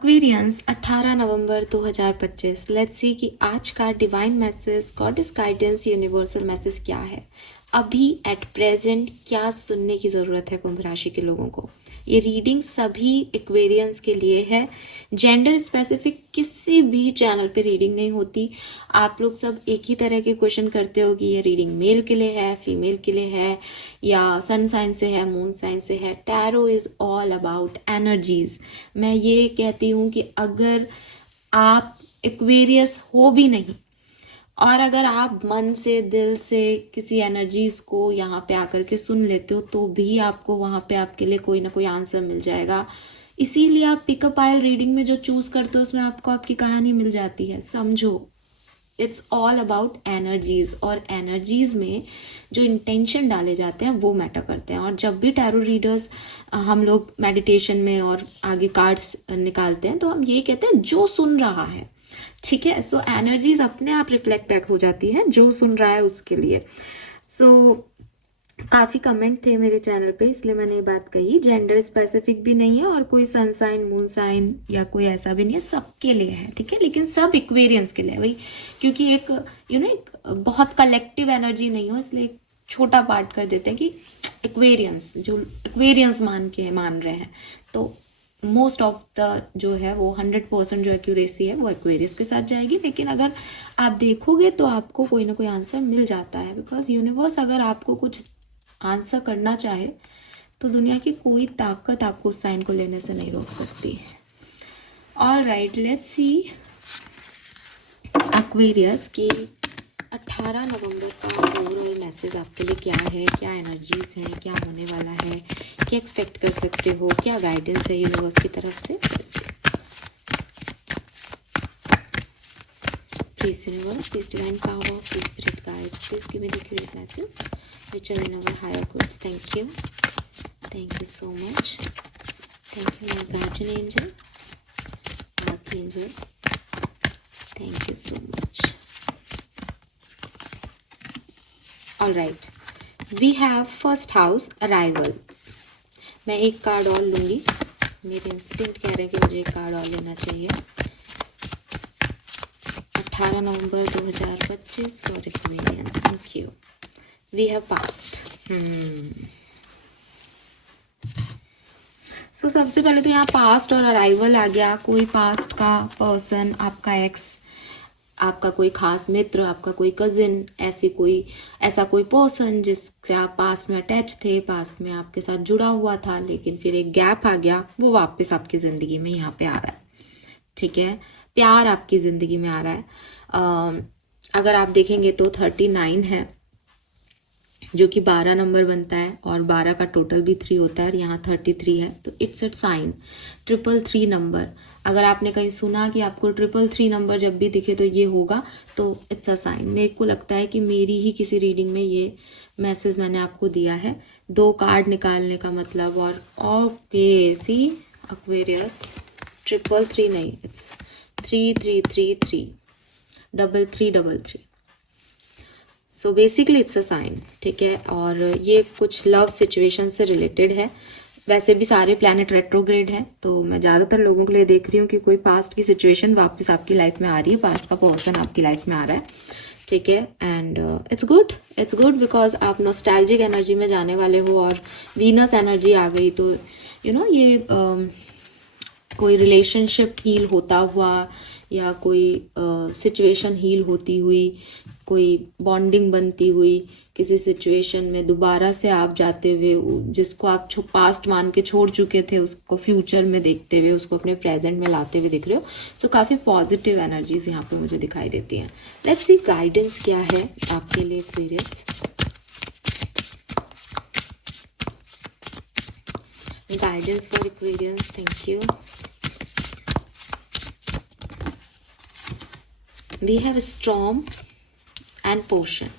Aquarians 18 November 2025। Let's see कि आज का divine message, goddess guidance, universal message क्या है। अभी एट प्रेजेंट क्या सुनने की ज़रूरत है कुंभ राशि के लोगों को। ये रीडिंग सभी एक्वेरियंस के लिए है। जेंडर स्पेसिफिक किसी भी चैनल पे रीडिंग नहीं होती। आप लोग सब एक ही तरह के क्वेश्चन करते हो कि ये रीडिंग मेल के लिए है, फीमेल के लिए है, या सन साइन से है, मून साइन से है। Tarot is all about energies. मैं ये कहती हूँ कि अगर आप एक्वेरियस हो भी नहीं और अगर आप मन से, दिल से किसी एनर्जीज को यहाँ पे आकर के सुन लेते हो तो भी आपको वहाँ पे आपके लिए कोई ना कोई आंसर मिल जाएगा। इसीलिए आप पिकअप आइल रीडिंग में जो चूज करते हो उसमें आपको आपकी कहानी मिल जाती है। समझो, इट्स ऑल अबाउट एनर्जीज, और एनर्जीज में जो इंटेंशन डाले जाते हैं वो मैटर करते हैं। और जब भी टैरो रीडर्स हम लोग मेडिटेशन में और आगे कार्ड्स निकालते हैं तो हम ये कहते हैं जो सुन रहा है, ठीक है। सो एनर्जीज अपने आप रिफ्लेक्ट बैक हो जाती है जो सुन रहा है उसके लिए। सो काफ़ी कमेंट थे मेरे चैनल पे, इसलिए मैंने ये बात कही। जेंडर स्पेसिफिक भी नहीं है और कोई सन साइन, मून साइन या कोई ऐसा भी नहीं है, सबके लिए है, ठीक है। लेकिन सब इक्वेरियंस के लिए है भाई, क्योंकि एक एक बहुत कलेक्टिव एनर्जी नहीं हो, इसलिए एक छोटा पार्ट कर देते हैं कि इक्वेरियंस, जो इक्वेरियंस मान रहे हैं। तो मोस्ट ऑफ द जो है वो 100% जो एक्यूरेसी है वो एक्वेरियस के साथ जाएगी। लेकिन अगर आप देखोगे तो आपको कोई ना कोई आंसर मिल जाता है, बिकॉज यूनिवर्स अगर आपको कुछ आंसर करना चाहे तो दुनिया की कोई ताकत आपको उस साइन को लेने से नहीं रोक सकती। All right, let's see Aquarius की 18 नवंबर का ओवरऑल मैसेज आपके लिए क्या है, क्या एनर्जीज हैं, क्या होने वाला है, क्या एक्सपेक्ट कर सकते हो, क्या गाइडेंस है यूनिवर्स की तरफ से। Please universe, please divine power, please spirit guides, please give me the accurate message which are in our higher goods. Thank you. Thank you so much. Thank you, my guardian angel, archangels. Thank you so much. All right. We have first house arrival. मैं एक card और लूंगी, मेरे instinct कह रहे हैं कि मुझे एक कार्ड और लेना चाहिए। 18 नवंबर 2025 for Aquarians. Thank you. We have past. So, सबसे पहले तो यहाँ पास्ट और अराइवल आ गया। कोई पास्ट का पर्सन, आपका एक्स, आपका कोई खास मित्र, आपका कोई कजिन, ऐसा कोई पर्सन जिससे आप पास्ट में अटैच थे, पास्ट में आपके साथ जुड़ा हुआ था, लेकिन फिर एक गैप आ गया, वो वापस आपकी जिंदगी में यहाँ पे आ रहा है, ठीक है। प्यार आपकी जिंदगी में आ रहा है। अगर आप देखेंगे तो 39 है जो कि 12 नंबर बनता है, और 12 का टोटल भी 3 होता है, और यहाँ 33 है, तो इट्स अ साइन। 333 नंबर, अगर आपने कहीं सुना कि आपको 333 नंबर जब भी दिखे तो ये होगा, तो इट्स अ साइन। मेरे को लगता है कि मेरी ही किसी रीडिंग में ये मैसेज मैंने आपको दिया है। 2 कार्ड निकालने का मतलब, और ओके सी एक्वेरियस 333 नहीं, it's 3333 3333। So basically it's a sign, ठीक है। और ये कुछ लव सिचुएशन से रिलेटेड है। वैसे भी सारे प्लैनेट रेट्रोग्रेड है, तो मैं ज़्यादातर लोगों के लिए देख रही हूँ कि कोई पास्ट की सिचुएशन वापस आपकी लाइफ में आ रही है, पास्ट का पर्सन आपकी लाइफ में आ रहा है, ठीक है। एंड इट्स गुड बिकॉज आप नॉस्टैल्जिक एनर्जी में जाने वाले हो, और वीनस एनर्जी आ गई तो ये कोई रिलेशनशिप हील होता हुआ, या कोई सिचुएशन हील होती हुई, कोई बॉन्डिंग बनती हुई किसी सिचुएशन में दोबारा से आप जाते हुए, जिसको आप पास्ट मान के छोड़ चुके थे उसको फ्यूचर में देखते हुए, उसको अपने प्रेजेंट में लाते हुए दिख रहे हो। सो काफ़ी पॉजिटिव एनर्जीज यहाँ पे मुझे दिखाई देती हैं। लेट्स सी गाइडेंस क्या है आपके लिए Aquarius. Guidance for Aquarius, thank you. We have storm and potion.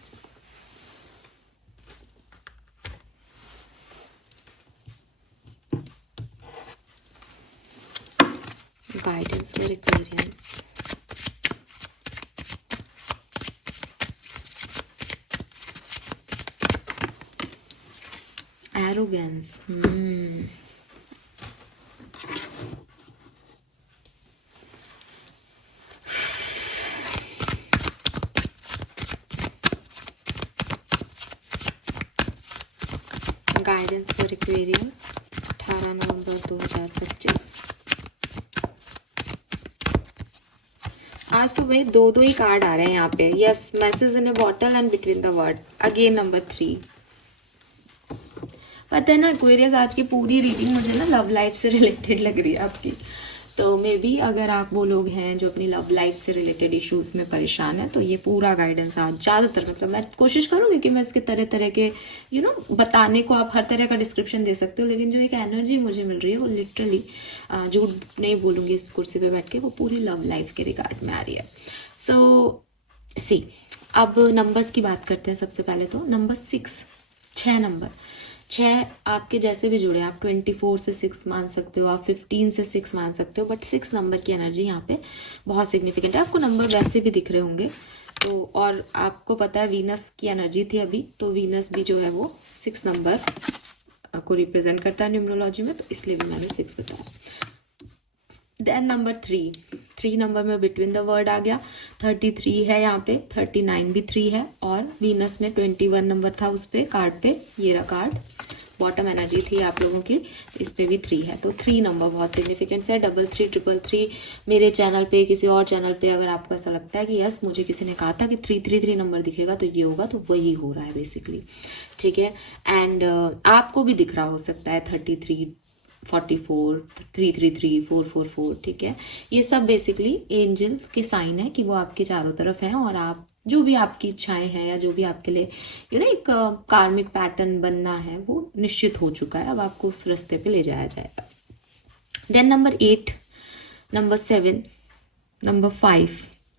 Guidance for Aquarians. Arrogance. Guidance for Aquarius 18 नवंबर 2025। आज तो भाई दो दो ही कार्ड आ रहे हैं यहाँ पे। Yes, message in A bottle and between the word, again number 3। पता है ना एक्वेरियस, आज की पूरी रीडिंग मुझे ना लव लाइफ से रिलेटेड लग रही है आपकी। तो मे बी अगर आप वो लोग हैं जो अपनी लव लाइफ से रिलेटेड इश्यूज में परेशान है, तो ये पूरा गाइडेंस आज ज़्यादातर, मतलब मैं कोशिश करूँगी कि मैं इसके तरह तरह के बताने को, आप हर तरह का डिस्क्रिप्शन दे सकते हो, लेकिन जो एक एनर्जी मुझे मिल रही है वो लिटरली, झूठ नहीं बोलूँगी इस कुर्सी पे बैठ के, वो पूरी लव लाइफ के रिगार्ड में आ रही है। सो सी, अब नंबर्स की बात करते हैं। सबसे पहले तो नंबर 6, 6 नंबर, 6 आपके जैसे भी जुड़े, आप 24 से 6 मान सकते हो, आप 15 से 6 मान सकते हो, बट 6 नंबर की एनर्जी यहाँ पे बहुत सिग्निफिकेंट है। आपको नंबर वैसे भी दिख रहे होंगे तो, और आपको पता है वीनस की एनर्जी थी अभी, तो वीनस भी जो है वो 6 नंबर को रिप्रेजेंट करता है न्यूमरोलॉजी में, तो इसलिए भी मैंने 6 बताया। देन नंबर 3 नंबर में बिटवीन द वर्ड आ गया, 33 है यहाँ पे, 39 भी 3 है, और वीनस में 21 नंबर था उस पे कार्ड पे, ये रहा कार्ड, बॉटम एनर्जी थी आप लोगों की, इस पे भी 3 है। तो 3 नंबर बहुत सिग्निफिकेंट है। 33, 333 मेरे चैनल पे, किसी और चैनल पे अगर आपको ऐसा लगता है कि यस मुझे किसी ने कहा था कि 333 नंबर दिखेगा तो ये होगा, तो वही हो रहा है बेसिकली, ठीक है। एंड आपको भी दिख रहा हो सकता है 33, 44, 333, 444, ठीक है। ये सब बेसिकली एंजल्स के साइन है कि वो आपके चारों तरफ हैं, और आप जो भी आपकी इच्छाएं हैं या जो भी आपके लिए एक कार्मिक पैटर्न बनना है वो निश्चित हो चुका है। अब आपको उस रास्ते पे ले जाया जाएगा। देन नंबर 8, नंबर 7, नंबर 5,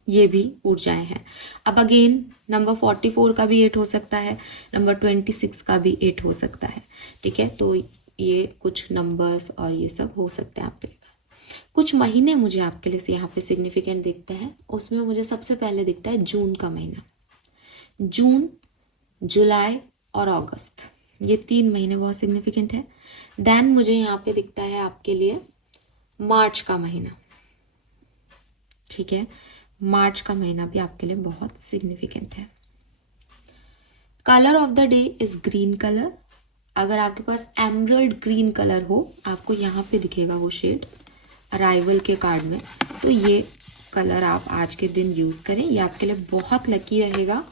ये भी ऊर्जाएं हैं। अब अगेन नंबर 44 का भी 8 हो सकता है, नंबर 26 का भी 8 हो सकता है, ठीक है। तो ये कुछ नंबर्स और ये सब हो सकते हैं आपके लिए। कुछ महीने मुझे आपके लिए यहाँ पे सिग्निफिकेंट दिखते हैं। उसमें मुझे सबसे पहले दिखता है जून का महीना। जून, जुलाई और अगस्त, ये 3 महीने बहुत सिग्निफिकेंट है। देन मुझे यहाँ पे दिखता है आपके लिए मार्च का महीना, ठीक है। मार्च का महीना भी आपके लिए बहुत सिग्निफिकेंट है। Colour of the day is green colour. अगर आपके पास एमरल्ड ग्रीन कलर हो, आपको यहाँ पे दिखेगा वो शेड अराइवल के कार्ड में, तो ये कलर आप आज के दिन यूज करें, ये आपके लिए बहुत लकी रहेगा,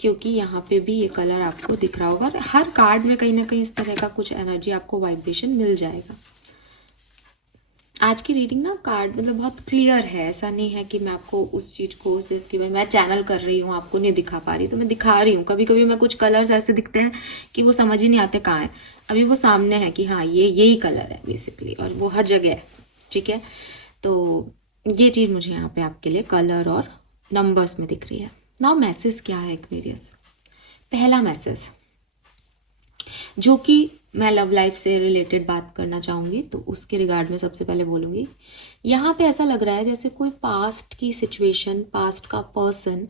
क्योंकि यहाँ पे भी ये कलर आपको दिख रहा होगा। हर कार्ड में कहीं ना कहीं इस तरह का कुछ एनर्जी आपको वाइब्रेशन मिल जाएगा। आज की रीडिंग ना कार्ड मतलब बहुत क्लियर है, ऐसा नहीं है कि मैं आपको उस चीज को सिर्फ कि भाई मैं चैनल कर रही हूँ आपको नहीं दिखा पा रही, तो मैं दिखा रही हूँ। कभी कभी मैं कुछ कलर्स ऐसे दिखते हैं कि वो समझ ही नहीं आते कहाँ है, अभी वो सामने है कि हाँ ये यही कलर है बेसिकली, और वो हर जगह है, ठीक है। तो ये चीज मुझे यहाँ पे आपके लिए कलर और नंबर्स में दिख रही है। नाउ मैसेज क्या है एक्वेरियस? पहला मैसेज जो कि मैं लव लाइफ से रिलेटेड बात करना चाहूंगी, तो उसके रिगार्ड में सबसे पहले बोलूंगी, यहाँ पे ऐसा लग रहा है जैसे कोई पास्ट की सिचुएशन, पास्ट का पर्सन,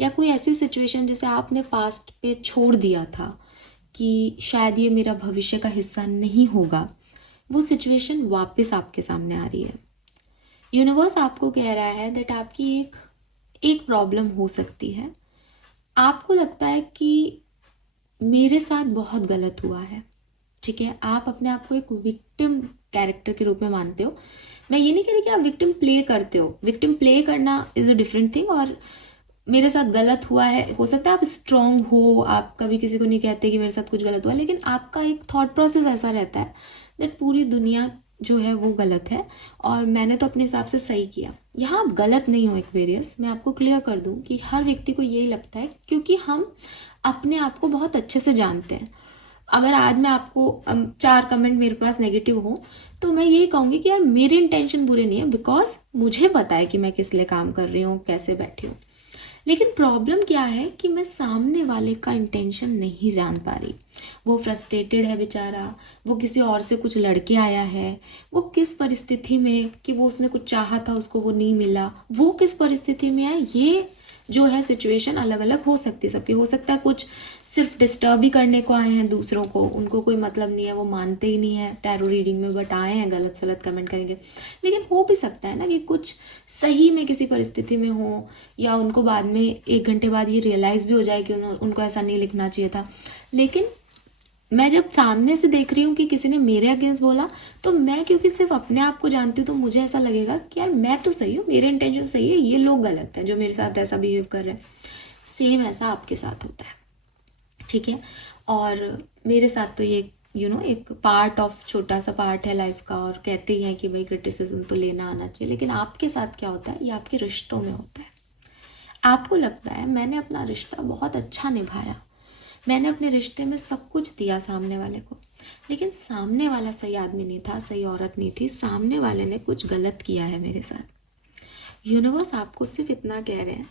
या कोई ऐसी सिचुएशन जैसे आपने पास्ट पे छोड़ दिया था कि शायद ये मेरा भविष्य का हिस्सा नहीं होगा, वो सिचुएशन वापस आपके सामने आ रही है। यूनिवर्स आपको कह रहा है दैट आपकी एक प्रॉब्लम हो सकती है। आपको लगता है कि मेरे साथ बहुत गलत हुआ है, ठीक है। आप अपने आप को एक विक्टिम कैरेक्टर के रूप में मानते हो। मैं ये नहीं कह रही कि आप विक्टिम प्ले करते हो, विक्टिम प्ले करना इज अ डिफरेंट थिंग, और मेरे साथ गलत हुआ है, हो सकता है आप स्ट्रांग हो, आप कभी किसी को नहीं कहते कि मेरे साथ कुछ गलत हुआ, लेकिन आपका एक थॉट प्रोसेस ऐसा रहता है दैट पूरी दुनिया जो है वो गलत है और मैंने तो अपने हिसाब से सही किया। यहाँ आप गलत नहीं हो एक्वेरियस, मैं आपको क्लियर कर दूं कि हर व्यक्ति को यही लगता है, क्योंकि हम अपने आप को बहुत अच्छे से जानते हैं। अगर आज मैं आपको 4 कमेंट मेरे पास नेगेटिव हो, तो मैं यही कहूंगी कि यार मेरे इंटेंशन बुरे नहीं है, बिकॉज मुझे पता है कि मैं किस लिए काम कर रही हूँ, कैसे बैठी हूँ। लेकिन प्रॉब्लम क्या है कि मैं सामने वाले का इंटेंशन नहीं जान पा रही। वो फ्रस्ट्रेटेड है बेचारा, वो किसी और से कुछ लड़के आया है, वो किस परिस्थिति में कि वो उसने कुछ चाहा था उसको वो नहीं मिला, वो किस परिस्थिति में है, ये जो है सिचुएशन अलग अलग हो सकती है सबकी। हो सकता है कुछ सिर्फ डिस्टर्ब ही करने को आए हैं दूसरों को, उनको कोई मतलब नहीं है, वो मानते ही नहीं है टैरो रीडिंग में, बट आए हैं गलत सलत कमेंट करेंगे। लेकिन हो भी सकता है ना कि कुछ सही में किसी परिस्थिति में हो, या उनको बाद में 1 घंटे बाद ये रियलाइज भी हो जाए कि उनको ऐसा नहीं लिखना चाहिए था। लेकिन मैं जब सामने से देख रही हूँ कि किसी ने मेरे अगेंस्ट बोला, तो मैं क्योंकि सिर्फ अपने आप को जानती हूँ, तो मुझे ऐसा लगेगा कि यार मैं तो सही हूँ, मेरे इंटेंशन सही है, ये लोग गलत है जो मेरे साथ ऐसा बिहेव कर रहे हैं। सेम ऐसा आपके साथ होता है, ठीक है। और मेरे साथ तो ये एक पार्ट ऑफ, छोटा सा पार्ट है लाइफ का, और कहते ही हैं कि भाई क्रिटिसिज्म तो लेना आना चाहिए, लेकिन आपके साथ क्या होता है, ये आपके रिश्तों में होता है। आपको लगता है मैंने अपना रिश्ता बहुत अच्छा निभाया, मैंने अपने रिश्ते में सब कुछ दिया सामने वाले को, लेकिन सामने वाला सही आदमी नहीं था, सही औरत नहीं थी, सामने वाले ने कुछ गलत किया है मेरे साथ। यूनिवर्स आपको सिर्फ इतना कह रहे हैं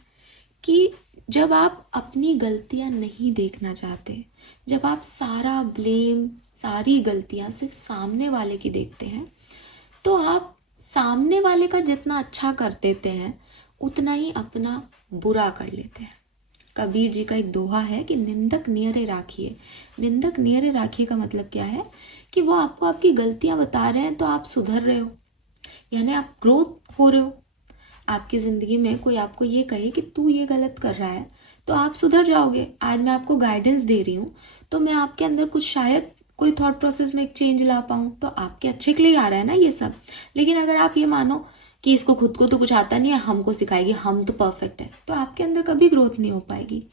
कि जब आप अपनी गलतियां नहीं देखना चाहते, जब आप सारा ब्लेम, सारी गलतियां सिर्फ सामने वाले की देखते हैं, तो आप सामने वाले का जितना अच्छा कर देते हैं उतना ही अपना बुरा कर लेते हैं। कबीर जी का एक दोहा है कि निंदक नियरे राखिए। निंदक नियरे राखिए का मतलब क्या है कि वो आपको आपकी गलतियां बता रहे हैं तो आप सुधर रहे हो, यानी आप ग्रोथ हो रहे हो। आपकी ज़िंदगी में कोई आपको ये कहे कि तू ये गलत कर रहा है, तो आप सुधर जाओगे। आज मैं आपको गाइडेंस दे रही हूँ, तो मैं आपके अंदर कुछ शायद कोई थॉट प्रोसेस में एक चेंज ला पाऊँ, तो आपके अच्छे के लिए आ रहा है ना ये सब। लेकिन अगर आप ये मानो कि इसको खुद को तो कुछ आता नहीं है, हमको सिखाएगी, हम तो परफेक्ट है, तो आपके अंदर कभी ग्रोथ नहीं हो पाएगी।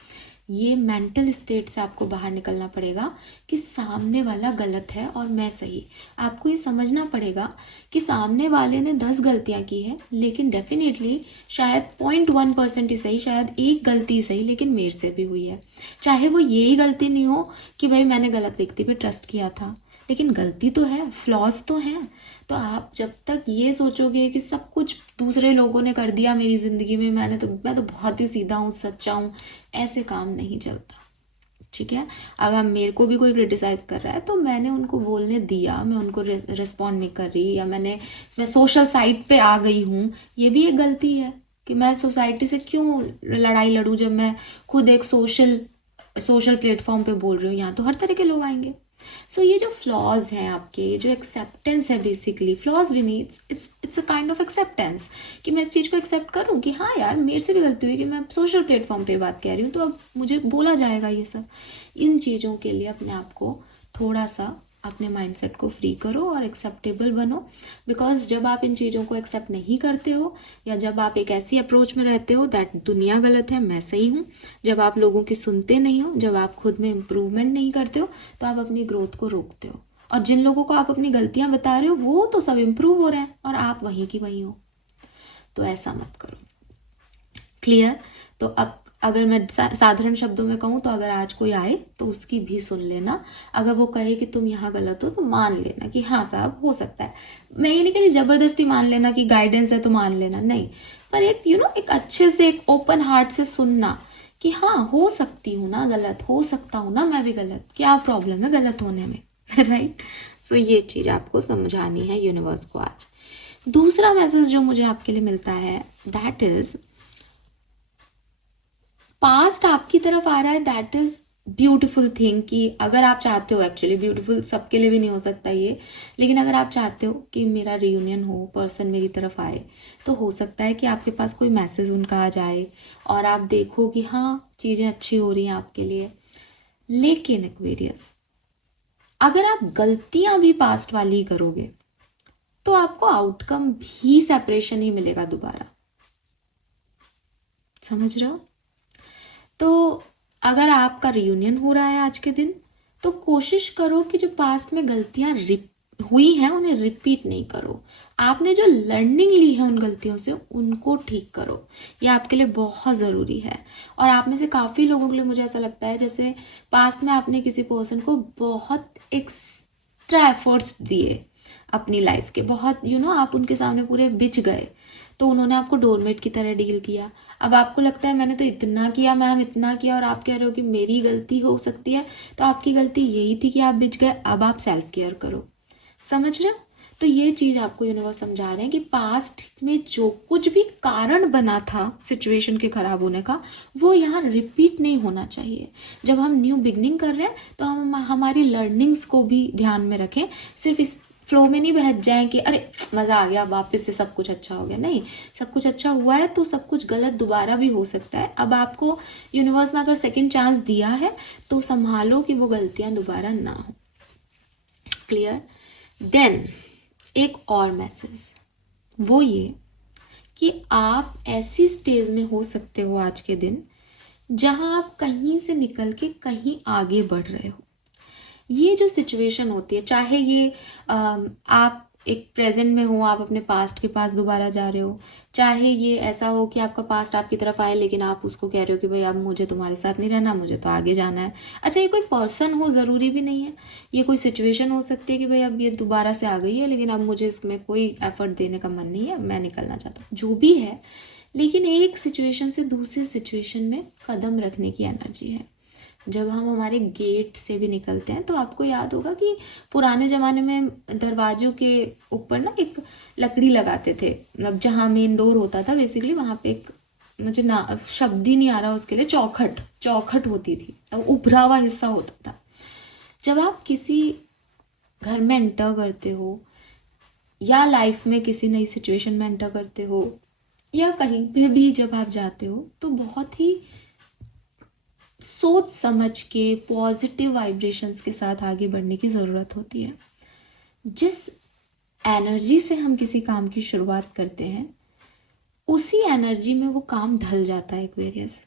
ये मेंटल स्टेट से आपको बाहर निकलना पड़ेगा कि सामने वाला गलत है और मैं सही। आपको ये समझना पड़ेगा कि सामने वाले ने 10 गलतियां की है, लेकिन डेफिनेटली शायद 0.1% ही सही, शायद एक गलती ही सही, लेकिन मेरे से भी हुई है। चाहे वो यही गलती नहीं हो कि भाई मैंने गलत व्यक्ति पे ट्रस्ट किया था, लेकिन गलती तो है, फ्लॉज तो है। तो आप जब तक ये सोचोगे कि सब कुछ दूसरे लोगों ने कर दिया मेरी ज़िंदगी में, मैं तो बहुत ही सीधा हूँ, सच्चा हूँ, ऐसे काम नहीं चलता, ठीक है। अगर मेरे को भी कोई क्रिटिसाइज कर रहा है तो मैंने उनको बोलने दिया, मैं उनको रिस्पॉन्ड नहीं कर रही, या मैं सोशल साइट पे आ गई हूँ, ये भी एक गलती है कि मैं सोसाइटी से क्यों लड़ाई लड़ूँ जब मैं खुद एक सोशल प्लेटफॉर्म पे बोल रही हूँ। यहाँ तो हर तरह के लोग आएंगे। सो ये जो फ्लॉज हैं आपके, जो एक्सेप्टेंस है, बेसिकली फ्लॉज भी नहीं, it's a kind of acceptance, कि मैं इस चीज़ को एक्सेप्ट करूं कि हाँ यार मेरे से भी गलती हुई, कि मैं सोशल प्लेटफॉर्म पे बात कह रही हूँ तो अब मुझे बोला जाएगा ये सब। इन चीज़ों के लिए अपने आप को थोड़ा सा, अपने माइंडसेट को फ्री करो और एक्सेप्टेबल बनो। बिकॉज जब आप इन चीज़ों को एक्सेप्ट नहीं करते हो, या जब आप एक ऐसी अप्रोच में रहते हो दैट दुनिया गलत है, मैं सही हूँ, जब आप लोगों की सुनते नहीं हो, जब आप खुद में इम्प्रूवमेंट नहीं करते हो, तो आप अपनी ग्रोथ को रोकते हो। और जिन लोगों को आप अपनी गलतियां बता रहे हो वो तो सब इम्प्रूव हो रहे हैं और आप वहीं की वहीं हो। तो ऐसा मत करो। क्लियर? तो अब अगर मैं साधारण शब्दों में कहूँ तो अगर आज कोई आए तो उसकी भी सुन लेना। अगर वो कहे कि तुम यहाँ गलत हो तो मान लेना कि हाँ साहब हो सकता है। मैं ये नहीं कह रही जबरदस्ती मान लेना कि गाइडेंस है तो मान लेना, नहीं, पर एक एक अच्छे से, एक ओपन हार्ट से सुनना कि हाँ हो सकती हूँ ना गलत, हो सकता हूँ ना मैं भी गलत, क्या प्रॉब्लम है गलत होने में। राइट? सो ये चीज आपको समझानी है यूनिवर्स को आज। दूसरा मैसेज जो मुझे आपके लिए मिलता है दैट इज, पास्ट आपकी तरफ आ रहा है, दैट इज ब्यूटिफुल थिंग। कि अगर आप चाहते हो, एक्चुअली ब्यूटिफुल सबके लिए भी नहीं हो सकता ये, लेकिन अगर आप चाहते हो कि मेरा रियूनियन हो, पर्सन मेरी तरफ आए, तो हो सकता है कि आपके पास कोई मैसेज उनका आ जाए और आप देखो कि हाँ चीज़ें अच्छी हो रही हैं आपके लिए। लेकिन एक्वेरियस, अगर आप गलतियां भी पास्ट वाली करोगे तो आपको आउटकम भी सेपरेशन ही मिलेगा दोबारा। समझ रहे हो? तो अगर आपका रियूनियन हो रहा है आज के दिन, तो कोशिश करो कि जो पास्ट में गलतियां हुई हैं उन्हें रिपीट नहीं करो। आपने जो लर्निंग ली है उन गलतियों से उनको ठीक करो, ये आपके लिए बहुत ज़रूरी है। और आप में से काफ़ी लोगों के लिए मुझे ऐसा लगता है जैसे पास्ट में आपने किसी पर्सन को बहुत एक्स्ट्रा एफर्ट्स दिए अपनी लाइफ के, बहुत आप उनके सामने पूरे बिछ गए, तो उन्होंने आपको डोरमेट की तरह डील किया। अब आपको लगता है मैंने तो इतना किया मैम, इतना किया, और आप कह रहे हो कि मेरी गलती हो सकती है, तो आपकी गलती यही थी कि आप बिछ गए। अब आप सेल्फ केयर करो। समझ रहे हो? तो ये चीज आपको यूनिवर्स समझा रहे हैं कि पास्ट में जो कुछ भी कारण बना था सिचुएशन के खराब होने का, वो यहाँ रिपीट नहीं होना चाहिए। जब हम न्यू बिगनिंग कर रहे हैं तो हम हमारी लर्निंग्स को भी ध्यान में रखें। सिर्फ इस फ्लो में नहीं बहक जाएं कि अरे मज़ा आ गया, वापस से सब कुछ अच्छा हो गया। नहीं, सब कुछ अच्छा हुआ है तो सब कुछ गलत दोबारा भी हो सकता है। अब आपको यूनिवर्स ने अगर सेकंड चांस दिया है तो संभालो कि वो गलतियां दोबारा ना हो। क्लियर? देन एक और मैसेज, वो ये कि आप ऐसी स्टेज में हो सकते हो आज के दिन जहां आप कहीं से निकल के कहीं आगे बढ़ रहे हो। ये जो सिचुएशन होती है, चाहे ये आप एक प्रेजेंट में हो, आप अपने पास्ट के पास दोबारा जा रहे हो, चाहे ये ऐसा हो कि आपका पास्ट आपकी तरफ आए लेकिन आप उसको कह रहे हो कि भाई अब मुझे तुम्हारे साथ नहीं रहना, मुझे तो आगे जाना है। अच्छा, ये कोई पर्सन हो, ज़रूरी भी नहीं है, ये कोई सिचुएशन हो सकती है कि भाई अब ये दोबारा से आ गई है लेकिन अब मुझे इसमें कोई एफर्ट देने का मन नहीं है, मैं निकलना चाहता हूँ, जो भी है। लेकिन एक सिचुएशन से दूसरी सिचुएशन में कदम रखने की एनर्जी है। जब हम हमारे गेट से भी निकलते हैं तो आपको याद होगा कि पुराने ज़माने में दरवाजों के ऊपर ना एक लकड़ी लगाते थे, मतलब जहाँ मेन डोर होता था बेसिकली वहाँ पे एक, मुझे ना शब्द ही नहीं आ रहा उसके लिए, चौखट होती थी, अब उभरा हुआ हिस्सा होता था। जब आप किसी घर में एंटर करते हो या लाइफ में किसी नई सिचुएशन में एंटर करते हो या कहीं पे भी जब आप जाते हो तो बहुत ही सोच समझ के पॉजिटिव वाइब्रेशंस के साथ आगे बढ़ने की ज़रूरत होती है। जिस एनर्जी से हम किसी काम की शुरुआत करते हैं उसी एनर्जी में वो काम ढल जाता है एक्वेरियस।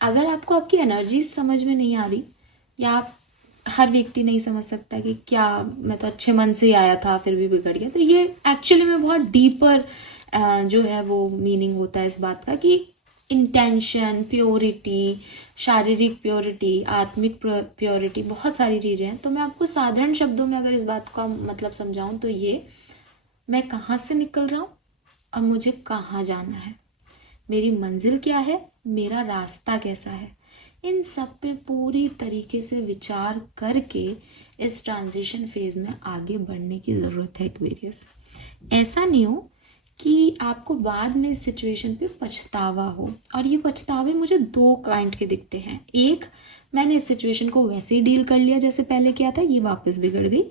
अगर आपको आपकी एनर्जी समझ में नहीं आ रही, या आप हर व्यक्ति नहीं समझ सकता कि क्या मैं तो अच्छे मन से ही आया था फिर भी बिगड़ गया, तो ये एक्चुअली में बहुत डीपर जो है वो मीनिंग होता है इस बात का कि इंटेंशन, प्योरिटी, शारीरिक प्योरिटी, आत्मिक प्योरिटी, बहुत सारी चीज़ें हैं। तो मैं आपको साधारण शब्दों में अगर इस बात का मतलब समझाऊं तो ये, मैं कहाँ से निकल रहा हूँ और मुझे कहाँ जाना है, मेरी मंजिल क्या है, मेरा रास्ता कैसा है, इन सब पे पूरी तरीके से विचार करके इस ट्रांजिशन फेज में आगे बढ़ने की ज़रूरत है एक्वेरियस। ऐसा नहीं हो कि आपको बाद में इस सिचुएशन पे पछतावा हो। और ये पछतावे मुझे दो काइंड के दिखते हैं। एक, मैंने इस सिचुएशन को वैसे ही डील कर लिया जैसे पहले किया था, ये वापस बिगड़ गई।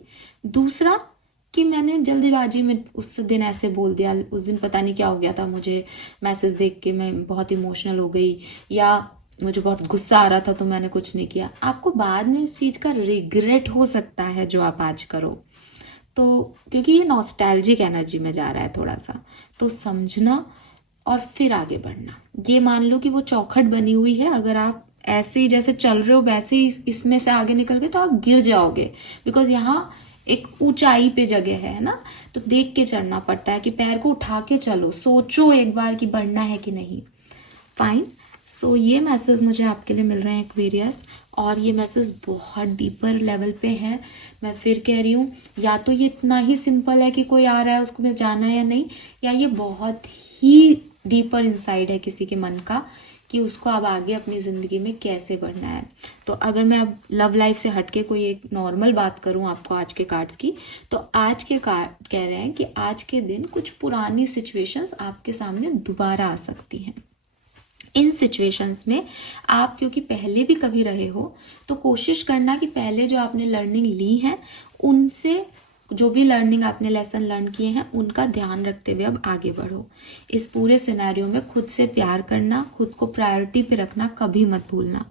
दूसरा कि मैंने जल्दीबाजी में उस दिन ऐसे बोल दिया, उस दिन पता नहीं क्या हो गया था, मुझे मैसेज देख के मैं बहुत इमोशनल हो गई या मुझे बहुत गुस्सा आ रहा था तो मैंने कुछ नहीं किया। आपको बाद में इस चीज़ का रिग्रेट हो सकता है जो आप आज करो, तो क्योंकि ये नॉस्टैल्जिक एनर्जी में जा रहा है थोड़ा सा। तो समझना और फिर आगे बढ़ना। ये मान लो कि वो चौखट बनी हुई है, अगर आप ऐसे ही जैसे चल रहे हो वैसे ही इसमें से आगे निकल गए तो आप गिर जाओगे, बिकॉज यहाँ एक ऊंचाई पे जगह है ना, तो देख के चढ़ना पड़ता है कि पैर को उठा के चलो, सोचो एक बार कि बढ़ना है कि नहीं। फाइन। सो ये मैसेज मुझे आपके लिए मिल रहे हैं एक्वेरियस, और ये मैसेज बहुत डीपर लेवल पे है। मैं फिर कह रही हूँ, या तो ये इतना ही सिंपल है कि कोई आ रहा है उसको मैं जाना है या नहीं, या ये बहुत ही डीपर इनसाइड है किसी के मन का कि उसको अब आगे अपनी ज़िंदगी में कैसे बढ़ना है। तो अगर मैं अब लव लाइफ से हटके कोई एक नॉर्मल बात करूं आपको आज के कार्ड्स की, तो आज के कार्ड कह रहे हैं कि आज के दिन कुछ पुरानी सिचुएशंस आपके सामने दोबारा आ सकती हैं। इन सिचुएशंस में आप क्योंकि पहले भी कभी रहे हो तो कोशिश करना कि पहले जो आपने लर्निंग ली है उनसे, जो भी लर्निंग आपने लेसन लर्न किए हैं उनका ध्यान रखते हुए अब आगे बढ़ो। इस पूरे सिनेरियो में खुद से प्यार करना, खुद को प्रायोरिटी पे रखना कभी मत भूलना,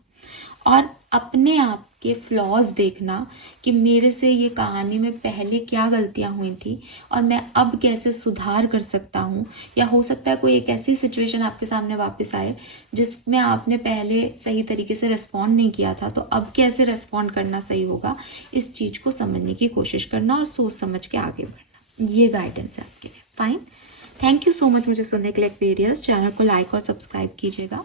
और अपने आप के फ्लॉज देखना कि मेरे से ये कहानी में पहले क्या गलतियां हुई थी और मैं अब कैसे सुधार कर सकता हूँ। या हो सकता है कोई एक ऐसी सिचुएशन आपके सामने वापस आए जिसमें आपने पहले सही तरीके से रिस्पॉन्ड नहीं किया था, तो अब कैसे रिस्पॉन्ड करना सही होगा, इस चीज़ को समझने की कोशिश करना और सोच समझ के आगे बढ़ना। ये गाइडेंस है आपके लिए। Fine. Thank you so much मुझे सुनने के लिए एक्वेरियस। चैनल को लाइक और सब्सक्राइब कीजिएगा।